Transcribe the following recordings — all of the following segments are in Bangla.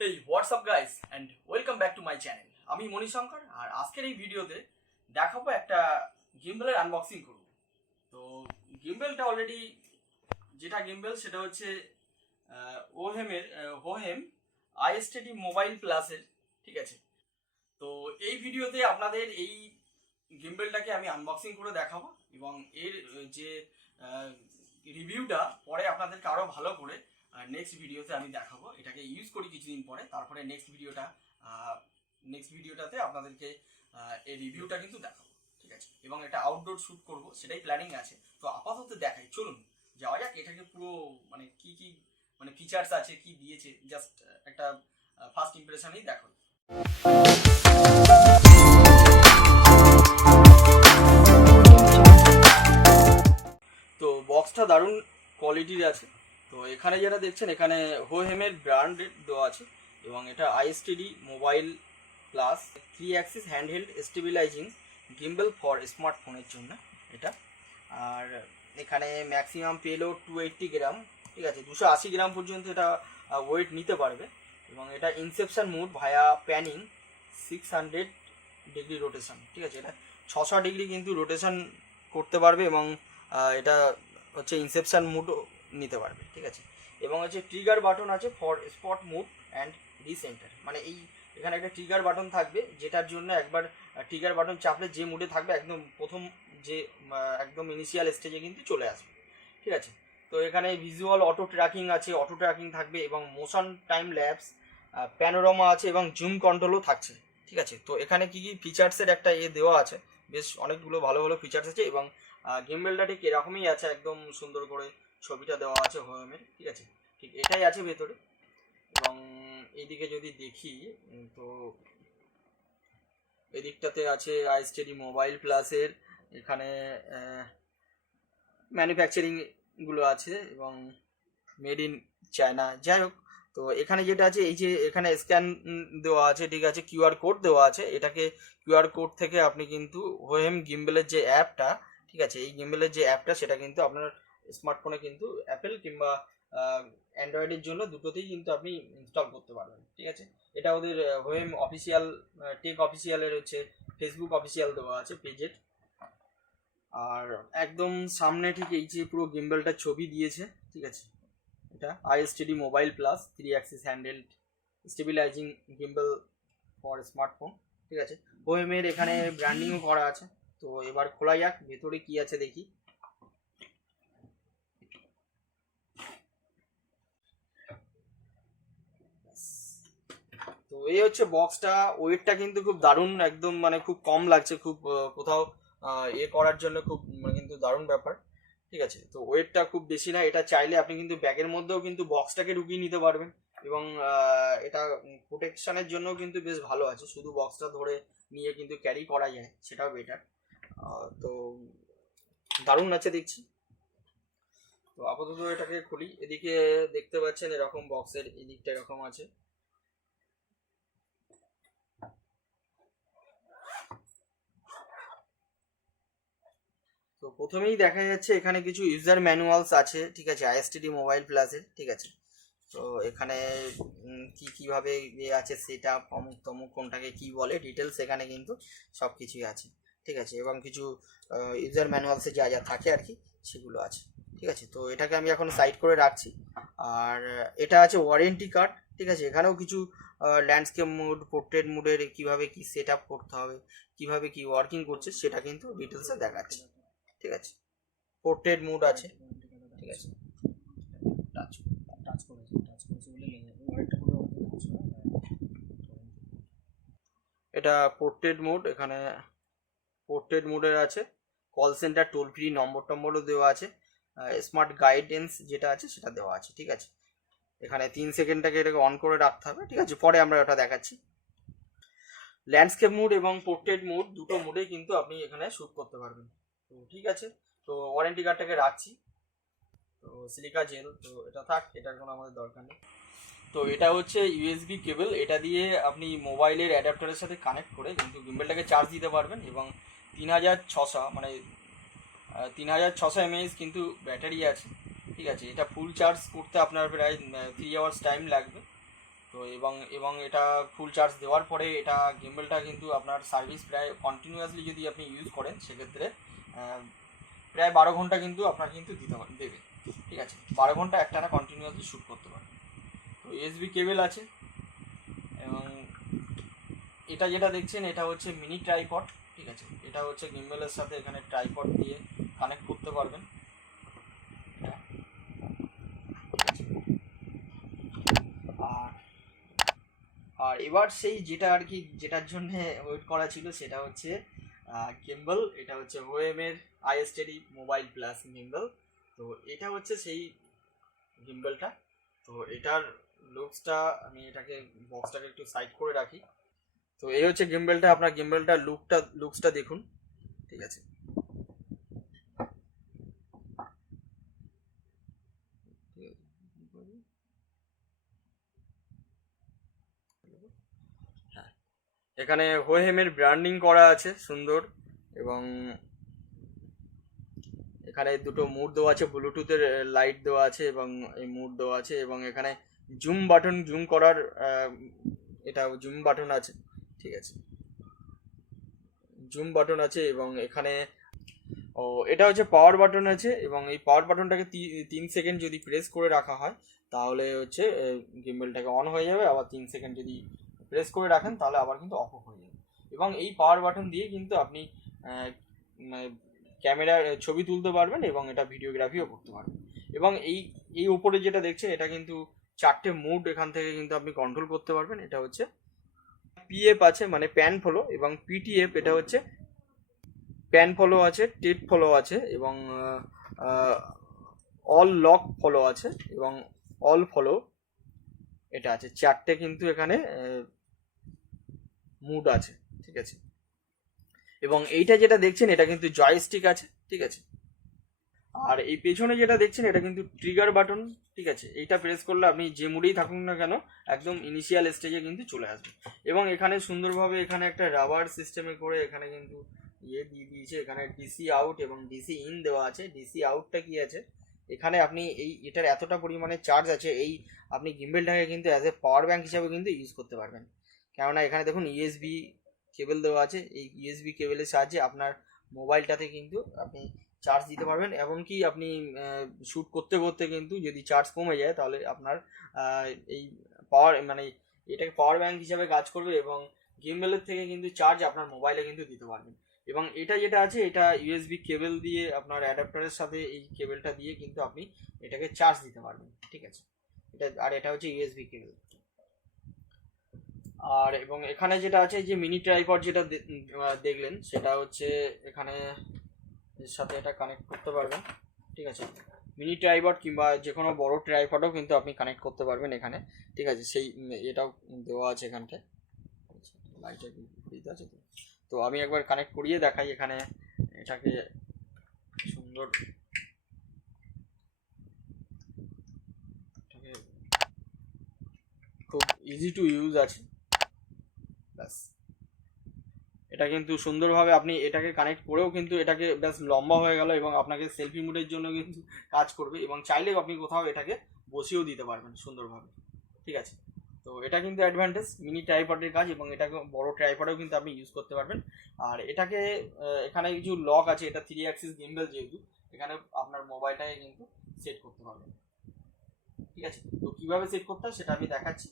Hey, what's up guys and welcome back to my channel. আমি মণিশঙ্কর আর আজকের এই ভিডিওতে দেখাবো একটা গিম্বলের আনবক্সিং করব। তো গিম্বলটা অলরেডি যেটা গিম্বল সেটা হচ্ছে হোহেম আইএসটিডি মোবাইল প্লাসের, ঠিক আছে। তো এই ভিডিওতে আপনাদের এই গিম্বলটাকে আমি আনবক্সিং করে দেখাবো এবং এর যে রিভিউটা পরে আপনাদেরকে আরও ভালো করে নেক্সট ভিডিওতে আমি দেখাবো। এটাকে ইউজ করি কিছুদিন পরে, তারপরে নেক্সট ভিডিওটাতে আপনাদেরকে এই রিভিউটা কিন্তু দেখাবো, ঠিক আছে। এবং এটা আউটডোর শ্যুট করব, সেটাই প্ল্যানিং আছে। তো আপাতত দেখাই, চলুন যাওয়া যাক। এটাকে পুরো মানে কি কি মানে ফিচার্স আছে, কি দিয়েছে, জাস্ট একটা ফার্স্ট ইমপ্রেশনই দেখো। তো বক্সটা দারুণ কোয়ালিটির আছে। তো এখানে যেটা দেখছেন, এখানে হোহেমের ব্র্যান্ডের দেওয়া আছে এবং এটা iSteady mobile plus 3 axis handheld stabilising gimbal for স্মার্টফোনের জন্য এটা। আর এখানে ম্যাক্সিমাম পেলোড 280 গ্রাম, ঠিক আছে, 280 গ্রাম পর্যন্ত এটা ওয়েট নিতে পারবে। এবং এটা ইনসেপশন মুড ভায়া প্যানিং 600 ডিগ্রি রোটেশন, ঠিক আছে। এটা 600 ডিগ্রি কিন্তু রোটেশন করতে পারবে এবং এটা হচ্ছে ইনসেপশন মুডও নিতে পারবে, ঠিক আছে। এবং হচ্ছে ট্রিগার বাটন আছে ফর স্পট মুড অ্যান্ড রিসেন্টার, মানে এখানে একটা ট্রিগার বাটন থাকবে, যেটার জন্য একবার ট্রিগার বাটন চাপলে যে মুডে থাকবে একদম প্রথম যে একদম ইনিশিয়াল স্টেজে কিন্তু চলে আসবে, ঠিক আছে। তো এখানে ভিজুয়াল অটো ট্র্যাকিং আছে, অটো ট্র্যাকিং থাকবে এবং মোশন টাইম ল্যাপস, প্যানোরামা আছে এবং জুম কন্ট্রোলও থাকছে, ঠিক আছে। তো এখানে কি কি ফিচার্সের একটা দেওয়া আছে, বেশ অনেকগুলো ভালো ভালো ফিচার্স আছে। এবং গিম্বলটা ঠিক এরকমই আছে, একদম সুন্দর করে ছবিটা দেওয়া আছে হোহেমের, ঠিক আছে, ঠিক এটাই আছে ভেতরে। এবং এইদিকে যদি দেখি, তো এদিকটাতে আছে আইএসটিডি মোবাইল প্লাসের এখানে ম্যানুফ্যাকচারিংগুলো আছে এবং মেড ইন চায়না, যাই হোক। তো এখানে যেটা আছে, এই যে এখানে স্ক্যান দেওয়া আছে, ঠিক আছে, কিউআর কোড দেওয়া আছে। এটাকে কিউআর কোড থেকে আপনি কিন্তু হোহেম গিম্বলের যে অ্যাপটা, ঠিক আছে, এই গিম্বলের যে অ্যাপটা সেটা কিন্তু আপনার স্মার্টফোনে কিন্তু অ্যাপেল কিংবা অ্যান্ড্রয়েডের জন্য দুটোতেই কিন্তু আপনি ইনস্টল করতে পারবেন, ঠিক আছে। এটা ওদের হোহেম অফিসিয়াল টেক অফিসিয়ালের হচ্ছে ফেসবুক অফিসিয়াল দেওয়া আছে পেজের। আর একদম সামনে ঠিক এই যে পুরো গিম্বলটার ছবি দিয়েছে, ঠিক আছে। এটা iSteady mobile plus 3 axis handheld stabilising gimbal for smartphone, ঠিক আছে। হোহেমের এখানে ব্র্যান্ডিংও করা আছে। তো এবার খোলা যাক, ভেতরে কি আছে দেখি। তো এই হচ্ছে বক্সটা। ওয়েটটা কিন্তু খুব দারুণ, একদম মানে খুব কম লাগছে, খুব কোথাও করার জন্য খুব কিন্তু দারুণ ব্যাপার, ঠিক আছে। তো ওয়েটটা খুব বেশি না, এটা চাইলে আপনি কিন্তু ব্যাগের মধ্যেও কিন্তু বক্সটাকে ঢুকিয়ে নিতে পারবেন এবং এটা প্রোটেকশনের জন্য কিন্তু বেশ ভালো আছে। শুধু বক্সটা ধরে নিয়ে কিন্তু ক্যারি করা যায়, সেটাও বেটার। তো দারুণ আছে দেখছি। তো আপাতত এটাকে খুলি। এদিকে দেখতে পাচ্ছেন এরকম বক্সের এদিকটা এরকম আছে। তো প্রথমেই দেখা যাচ্ছে এখানে কিছু ইউজার ম্যানুয়ালস আছে, ঠিক আছে, আইএসটিডি মোবাইল প্লাসের, ঠিক আছে। তো এখানে কিভাবে আছে সেটা অমুক তমুক কোনটাকে কি বলে ডিটেলস এখানে কিন্তু সব কিছুই আছে, ঠিক আছে। এবং কিছু ইউজার ম্যানুয়ালসে যা যা থাকে আর কি সেগুলো আছে, ঠিক আছে। তো এটাকে আমি এখন সাইড করে রাখছি। আর এটা আছে ওয়ারেন্টি কার্ড, ঠিক আছে। এখানেও কিছু ল্যান্ডস্কেপ মুড, পোর্ট্রেট মুডের কীভাবে কি সেট আপ করতে হবে, কীভাবে কি ওয়ার্কিং করছে সেটা কিন্তু ডিটেলসে দেখাচ্ছে, ঠিক আছে। পোর্ট্রেট মুড আছে, ঠিক আছে। এটা পোর্ট্রেট মুড, এখানে পোর্ট্রেট মুডের আছে। কল সেন্টার টোল ফ্রি নম্বরও দেওয়া আছে। স্মার্ট গাইডেন্স যেটা আছে সেটা দেওয়া আছে, ঠিক আছে। এখানে 3 সেকেন্ডটাকে এটাকে অন করে রাখতে হবে, ঠিক আছে, পরে আমরা ওটা দেখাচ্ছি। ল্যান্ডস্কেপ মুড এবং পোর্ট্রেট মুড দুটো মুডেই কিন্তু আপনি এখানে শ্যুট করতে পারবেন। তো ঠিক আছে, তো ওয়ারেন্টি কার্ডটাকে রাখছি। তো সিলিকা জেল, তো এটা থাক, এটার কোনো আমাদের দরকার নেই। তো এটা হচ্ছে ইউএসবি কেবল, এটা দিয়ে আপনি মোবাইলের অ্যাডাপ্টারের সাথে কানেক্ট করে কিন্তু গিম্বলটাকে চার্জ দিতে পারবেন। এবং 3600 মানে 3600 এমএএইচ কিন্তু ব্যাটারি আছে, ঠিক আছে। এটা ফুল চার্জ করতে আপনার প্রায় 3 আওয়ার্স টাইম লাগবে। তো তো এবং এটা ফুল চার্জ দেওয়ার পরে এটা গিম্বলটা কিন্তু আপনার সার্ভিস প্রায় কন্টিনিউয়াসলি যদি আপনি ইউজ করেন সেক্ষেত্রে প্রায় 12 ঘন্টা কিন্তু আপনার কিন্তু দেবে, ঠিক আছে। 12 ঘন্টা একটানা কন্টিনিউয়াসলি শ্যুট করতে পারবে। তো ইউএসবি কেবল আছে, এবং এটা যেটা দেখছেন এটা হচ্ছে মিনি ট্রাইপড, ঠিক আছে। এটা হচ্ছে গিম্বলের সাথে এখানে ট্রাইপড দিয়ে কানেক্ট করতে পারবেন। আর আর এবার সেই যেটা আর কি যেটার জন্য ওয়েট করা ছিল সেটা হচ্ছে গিম্বল। এটা হচ্ছে হোয়েমের আইএসটেডি মোবাইল প্লাস গিম্বল। তো এটা হচ্ছে সেই গিম্বলটা। তো এটার লুকসটা আমি এটাকে বক্সটাকে একটু সাইড করে রাখি। তো এই হচ্ছে গিম্বলটা, আপনার গিম্বলটার লুকসটা দেখুন, ঠিক আছে। হ্যাঁ, এখানে হোহেমের ব্র্যান্ডিং করা আছে সুন্দর, এবং এখানে দুটো মুড দেওয়া আছে, ব্লুটুথের লাইট দেওয়া আছে এবং এই মুড দেওয়া আছে, এবং এখানে জুম বাটন, জুম করার এটা জুম বাটন আছে, ঠিক আছে, জুম বাটন আছে। এবং এখানে এটা হচ্ছে পাওয়ার বাটন আছে, এবং এই পাওয়ার বাটনটাকে 3 সেকেন্ড যদি প্রেস করে রাখা হয় তাহলে হচ্ছে গিম্বলটাকে অন হয়ে যাবে, আবার 3 সেকেন্ড যদি প্রেস করে রাখেন তাহলে আবার কিন্তু অফ হয়ে যাবে। এবং এই পাওয়ার বাটন দিয়ে কিন্তু আপনি ক্যামেরার ছবি তুলতে পারবেন এবং এটা ভিডিওগ্রাফিও করতে পারবেন। এবং এই উপরে যেটা দেখছেন এটা কিন্তু 4টে মুড এখান থেকে কিন্তু আপনি কন্ট্রোল করতে পারবেন। এটা হচ্ছে পিএফ আছে মানে প্যান ফলো, এবং পিটিএফ এটা হচ্ছে প্যান ফলো আছে, টেট ফলো আছে, এবং অল লক ফলো আছে, এবং অল ফলো এটা আছে। 4টে কিন্তু এখানে মুড আছে, ঠিক আছে। এবং এইটা যেটা দেখছেন এটা কিন্তু জয়স্টিক আছে, ঠিক আছে। আর এই পেছনে যেটা দেখছেন এটা কিন্তু ট্রিগার বাটন, ঠিক আছে। এইটা প্রেস করলে আপনি যে মুডেই থাকুন না কেন একদম ইনিশিয়াল স্টেজে কিন্তু চলে আসবে। এবং এখানে সুন্দরভাবে এখানে একটা রাবার সিস্টেমে করে এখানে কিন্তু দিয়ে দিয়েছে। এখানে ডিসি আউট এবং ডিসি ইন দেওয়া আছে। ডিসি আউটটা কি আছে, এখানে আপনি এটার এতটা পরিমাণে চার্জ আছে, আপনি গিম্বলটাকে কিন্তু অ্যাজ এ পাওয়ার ব্যাংক হিসাবে কিন্তু ইউজ করতে পারবেন। কেননা এখানে দেখুন ইউএসবি কেবল দেওয়া আছে। এই ইউএসবি কেবলের সাহায্যে আপনার মোবাইলটাতে কিন্তু আপনি চার্জ দিতে পারবেন। এমনকি আপনি শ্যুট করতে করতে কিন্তু যদি চার্জ কমে যায় তাহলে আপনার এই পাওয়ার মানে এটাকে পাওয়ার ব্যাংক হিসাবে কাজ করবে, এবং গিম্বলের থেকে কিন্তু চার্জ আপনার মোবাইলে কিন্তু দিতে পারবেন। এবং এটা যেটা আছে এটা ইউএসবি কেবল দিয়ে আপনার অ্যাডাপ্টারের সাথে এই কেবলটা দিয়ে কিন্তু আপনি এটাকে চার্জ দিতে পারবেন, ঠিক আছে। এটা হচ্ছে ইউএসবি কেবল। আর এবং এখানে যেটা আছে যে মিনি ট্রাইপড যেটা দেখলেন সেটা হচ্ছে এখানে এর সাথে এটা কানেক্ট করতে পারবেন, ঠিক আছে। মিনি ট্রাইপড কিংবা যে কোনো বড় ট্রাইপডও কিন্তু আপনি কানেক্ট করতে পারবেন এখানে, ঠিক আছে। সেই এটাও দেওয়া আছে এখানটায়, লাইটটা দিতে আছে। তো আমি একবার কানেক্ট করিয়ে দেখাই এখানে এটাকে সুন্দর, খুব ইজি টু ইউজ আছে, ব্যাস। এটা কিন্তু সুন্দরভাবে আপনি এটাকে কানেক্ট করেও কিন্তু এটাকে ব্যাস লম্বা হয়ে গেল, এবং আপনাকে সেলফি মুডের জন্য কিন্তু কাজ করবে, এবং চাইলে আপনি কোথাও এটাকে বসিয়েও দিতে পারবেন সুন্দরভাবে, ঠিক আছে। তো এটা কিন্তু অ্যাডভান্টেজ মিনি ট্রাইপডের কাজ, এবং এটাকে বড় ট্রাইপডেও কিন্তু আপনি ইউজ করতে পারবেন। আর এটাকে এখানে কিছু লক আছে, এটা 3 অ্যাক্সিস গিম্বল যেহেতু এখানে আপনার মোবাইলটাকে কিন্তু সেট করতে পারবেন, ঠিক আছে। তো কিভাবে সেট করতে হয় সেটা আমি দেখাচ্ছি।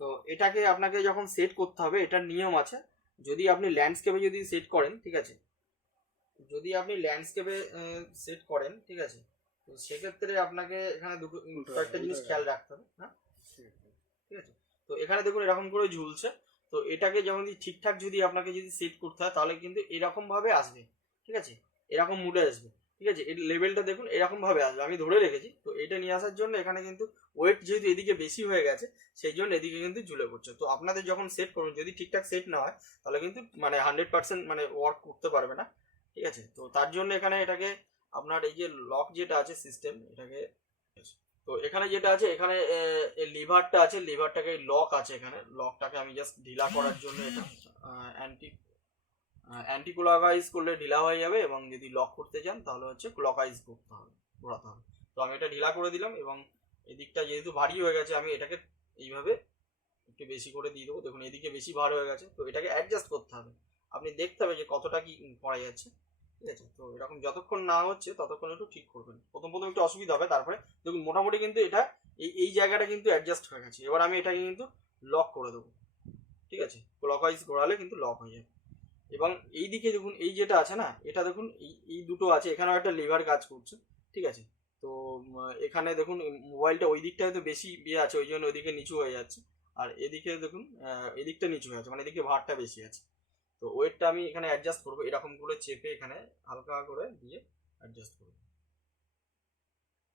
তো এটাকে আপনাকে যখন সেট করতে হবে এটার নিয়ম আছে। যদি আপনি ল্যান্ডস্কেপে যদি সেট করেন, ঠিক আছে, যদি আপনি ল্যান্ডস্কেপে সেট করেন, ঠিক আছে, তো সেক্ষেত্রে আপনাকে এখানে কয়েকটা জিনিস খেয়াল রাখতে হবে, হ্যাঁ, ঠিক আছে। তো এখানে দেখুন এরকম করে ঝুলছে। তো এটাকে যেমন ঠিকঠাক যদি আপনাকে যদি সেট করতে হয় তাহলে কিন্তু এরকম ভাবে আসবে, ঠিক আছে, এরকম মুডে আসবে, ঠিক আছে। এর লেভেলটা দেখুন এরকম ভাবে আসবে, আমি ধরে রেখেছি। তো এটা নিয়ে আসার জন্য এখানে কিন্তু ওয়েট যেহেতু এদিকে বেশি হয়ে গেছে সেই জন্য এদিকে কিন্তু ঝুলে পড়ছে। তো আপনাদের যখন সেট করুন যদি ঠিকঠাক সেট না হয় তাহলে কিন্তু মানে 100% মানে ওয়ার্ক করতে পারবে না, ঠিক আছে। তো তার জন্য এখানে এটাকে আপনার এই যে লক যেটা আছে সিস্টেম এটাকে, তো এখানে যেটা আছে এখানে লিভারটা আছে, লিভারটাকে লক আছে, এখানে লকটাকে আমি জাস্ট ঢিলা করার জন্য এটা অ্যান্টি ক্লকওয়াইজ করলে ঢিলা হয়ে যাবে, এবং যদি লক করতে চান তাহলে হচ্ছে ক্লকওয়াইজ করতে হবে, ঘোরাতে হবে। তো আমি এটা ঢিলা করে দিলাম, এবং এদিকটা যেহেতু ভারী হয়ে গেছে, আমি এটাকে এইভাবে একটু বেশি করে দিয়ে দেবো। দেখুন এদিকে বেশি ভার হয়ে গেছে, তো এটাকে অ্যাডজাস্ট করতে হবে। আপনি দেখতে হবে যে কতটা কি করা যাচ্ছে, ঠিক আছে। তো এরকম যতক্ষণ না হচ্ছে ততক্ষণ একটু ঠিক করবেন। প্রথম প্রথম একটু অসুবিধা হবে, তারপরে দেখুন মোটামুটি কিন্তু এটা এই জায়গাটা কিন্তু অ্যাডজাস্ট হয়ে গেছে। এবার আমি এটাকে কিন্তু লক করে দেবো, ঠিক আছে। ক্লকওয়াইজ ঘোরালে কিন্তু লক হয়ে যাবে। এবং এই দিকে দেখুন এই যেটা আছে না, এটা দেখুন এই দুটো আছে, এখানেও একটা লিভার কাজ করছে, ঠিক আছে। তো এখানে দেখুন মোবাইলটা ওই দিকটা হয়তো বেশি ইয়ে আছে, ওই জন্য ওইদিকে নিচু হয়ে যাচ্ছে। আর এদিকে দেখুন এদিকটা নিচু হয়ে আছে, মানে এদিকে ভারটা বেশি আছে। তো ওয়েটটা আমি এখানে অ্যাডজাস্ট করবো, এরকম করে চেপে এখানে হালকা করে দিয়ে অ্যাডজাস্ট করবো।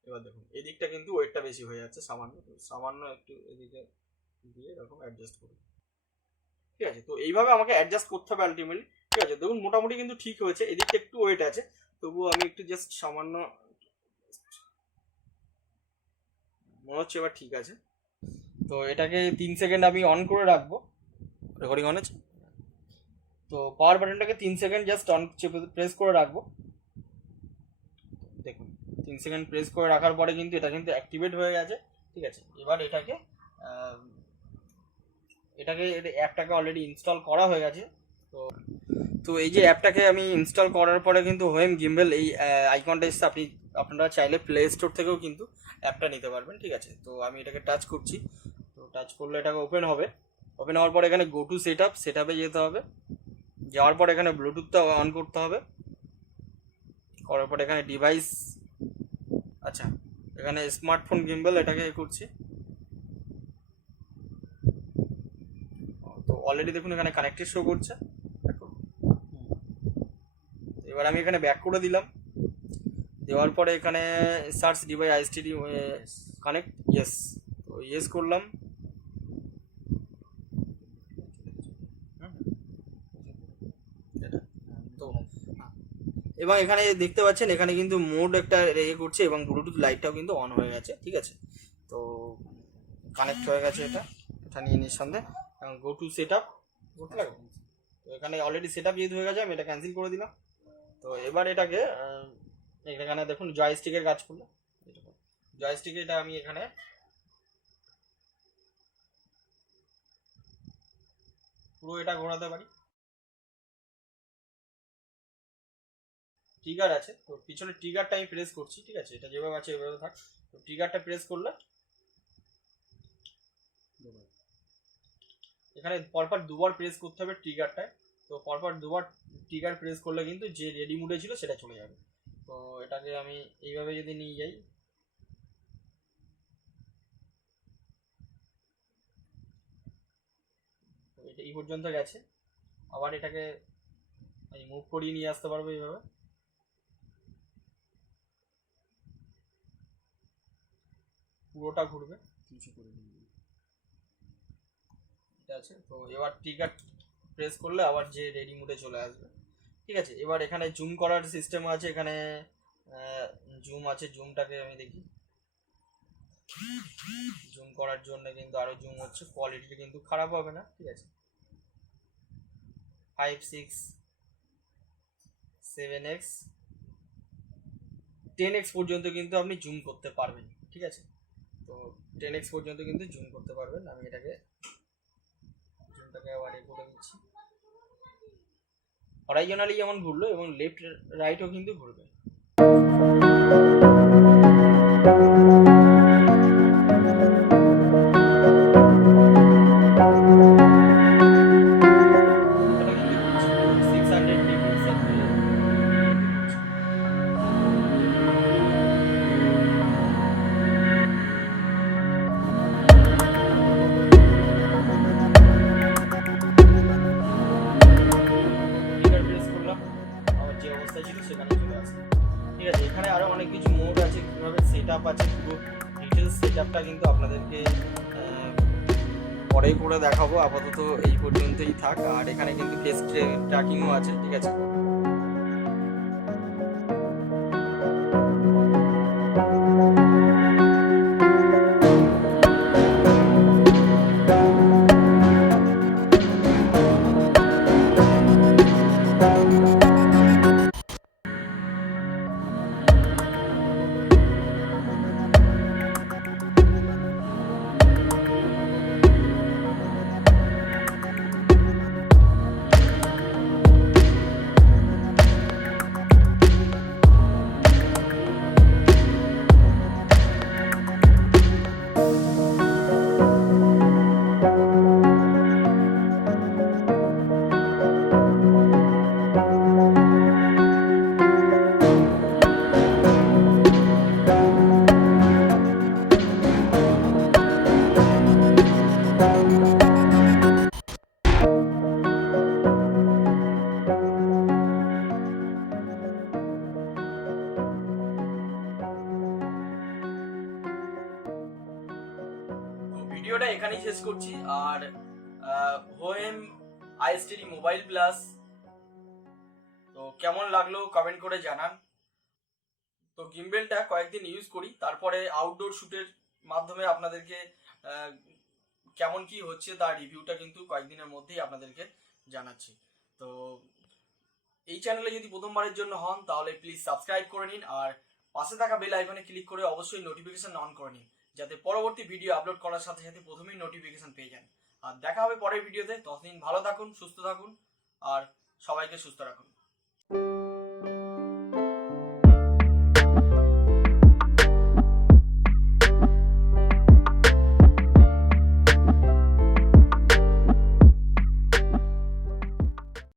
এবার দেখুন এদিকটা কিন্তু ওয়েটটা বেশি হয়ে যাচ্ছে, সামান্য সামান্য একটু এদিকে দিয়ে এরকম অ্যাডজাস্ট করবো, ঠিক আছে। তো এইভাবে আমাকে অ্যাডজাস্ট করতে হবে আলটিমেটলি, ঠিক আছে। দেখুন মোটামুটি কিন্তু ঠিক হয়েছে, এদিকটা একটু ওয়েট আছে, তবুও আমি একটু জাস্ট সামান্য, মনে হচ্ছে এবার ঠিক আছে। তো এটাকে 3 সেকেন্ড আমি অন করে রাখবো। রেকর্ডিং অন আছে, তো পাওয়ার বাটনটাকে 3 সেকেন্ড জাস্ট অন প্রেস করে রাখবো। দেখুন 3 সেকেন্ড প্রেস করে রাখার পরে কিন্তু এটা কিন্তু অ্যাক্টিভেট হয়ে গেছে, ঠিক আছে। এবার এটাকে অ্যাপটাকে অলরেডি ইনস্টল করা হয়ে গেছে। তো তো এই যে অ্যাপটাকে আমি ইনস্টল করার পরে কিন্তু হোয়েম গিম্বল এই আইকনটা এসে আপনারা চাইলে প্লে স্টোর থেকেও কিন্তু অ্যাপটা নিতে পারবেন, ঠিক আছে। তো আমি এটাকে টাচ করছি, তো টাচ করলে এটাকে ওপেন হবে। ওপেন হওয়ার পরে এখানে গো টু সেটআপে যেতে হবে। যাওয়ার পর এখানে ব্লুটুথটা অন করতে হবে। করার পর এখানে ডিভাইস, আচ্ছা এখানে স্মার্টফোন গিম্বল এটাকে করছি। তো অলরেডি দেখুন এখানে কানেক্টেড শো করছে। এবার আমি এখানে ব্যাক করে দিলাম। দেওয়ার পরে এখানে সার্চ ডিভাইস আইএসটিডি কানেক্ট, ইয়েস, তো ইয়েস করলাম। তো এবং এখানে দেখতে পাচ্ছেন এখানে কিন্তু মোড একটা রেগে করছে এবং ব্লুটুথ লাইটটাও কিন্তু অন হয়ে গেছে, ঠিক আছে। তো কানেক্ট হয়ে গেছে এটা নিয়ে নিঃসন্দেহে। গো টু সেটআপ করতে লাগবে। তো এখানে অলরেডি সেটআপ যেহেতু হয়ে গেছে আমি এটা ক্যান্সেল করে দিলাম। তো এবার এটাকে এখানে দেখুন জয়স্টিকের কাজ করলো। জয়স্টিকে এটা আমি এখানে পুরো এটা ঘোরাতে পারি। ট্রিগার আছে, তো পিছনে ট্রিগারটা আমি প্রেস করছি, ঠিক আছে। এটা যেভাবে আছে এভাবে থাক। তো ট্রিগারটা প্রেস করলে এখানে পরপর দুবার প্রেস করতে হবে ট্রিগারটায়। তো পরপর দুবার ট্রিগার প্রেস করলে কিন্তু যে রেডি মুডে ছিল সেটা চলে যাবে। তো এটাকে আমি এইভাবে যদি নিয়ে যাই, এটা এই পর্যন্ত গেছে। আবার এটাকে আমি মুভ করিয়ে নিয়ে আসতে পারবো এইভাবে। পুরোটা ঘুরবে, কিছু করে ঠিক আছে। তো এবার ট্রিগার প্রেস করলে আবার যে রেডি মুডে চলে আসবে, ঠিক আছে। এবার এখানে জুম করার সিস্টেম আছে, এখানে জুম আছে, জুমটাকে আমি দেখি। জুম করার জন্য কিন্তু আরো জুম হচ্ছে, কোয়ালিটি কিন্তু খারাপ হবে না, ঠিক আছে। 5, 6, 7x, 10x পর্যন্ত কিন্তু আপনি জুম করতে পারবেন, ঠিক আছে। তো 10x পর্যন্ত কিন্তু জুম করতে পারবেন। আমি এটাকে জুমটাকে আবার এ করে দিচ্ছি। হরাইজনালি যেমন ঘুরলো এবং লেফট রাইটও কিন্তু ঘুরবে। ঠিক আছে, এখানে আরো অনেক কিছু মোড আছে, কিভাবে সেটআপ আছে, পুরো ডিটেলস সেটআপটা কিন্তু আপনাদেরকে পরে করে দেখাবো। আপাতত এই পর্যন্তই থাক। আর এখানে কিন্তু ফেস ট্র্যাকিংও আছে, ঠিক আছে। ভিডিওটা এখানেই শেষ করছি। আর হোহেম আইএসটিডি মোবাইল প্লাস তো কেমন লাগলো কমেন্ট করে জানান। তো গিম্বেলটা কয়েকদিন ইউজ করি, তারপরে আউটডোর শ্যুটের মাধ্যমে আপনাদেরকে কেমন কি হচ্ছে তার রিভিউটা কিন্তু কয়েকদিনের মধ্যেই আপনাদেরকে জানাচ্ছি। তো এই চ্যানেলে যদি প্রথমবারের জন্য হন তাহলে প্লিজ সাবস্ক্রাইব করে নিন, আর পাশে থাকা বেল আইকনে ক্লিক করে অবশ্যই নোটিফিকেশন অন করে নিন, যাতে পরবর্তী ভিডিও আপলোড করার সাথে সাথে প্রথমেই নোটিফিকেশন পেয়ে যান। আর দেখা হবে পরের ভিডিওতে, ততদিন ভালো থাকুন, সুস্থ থাকুন, আর সবাইকে সুস্থ রাখুন।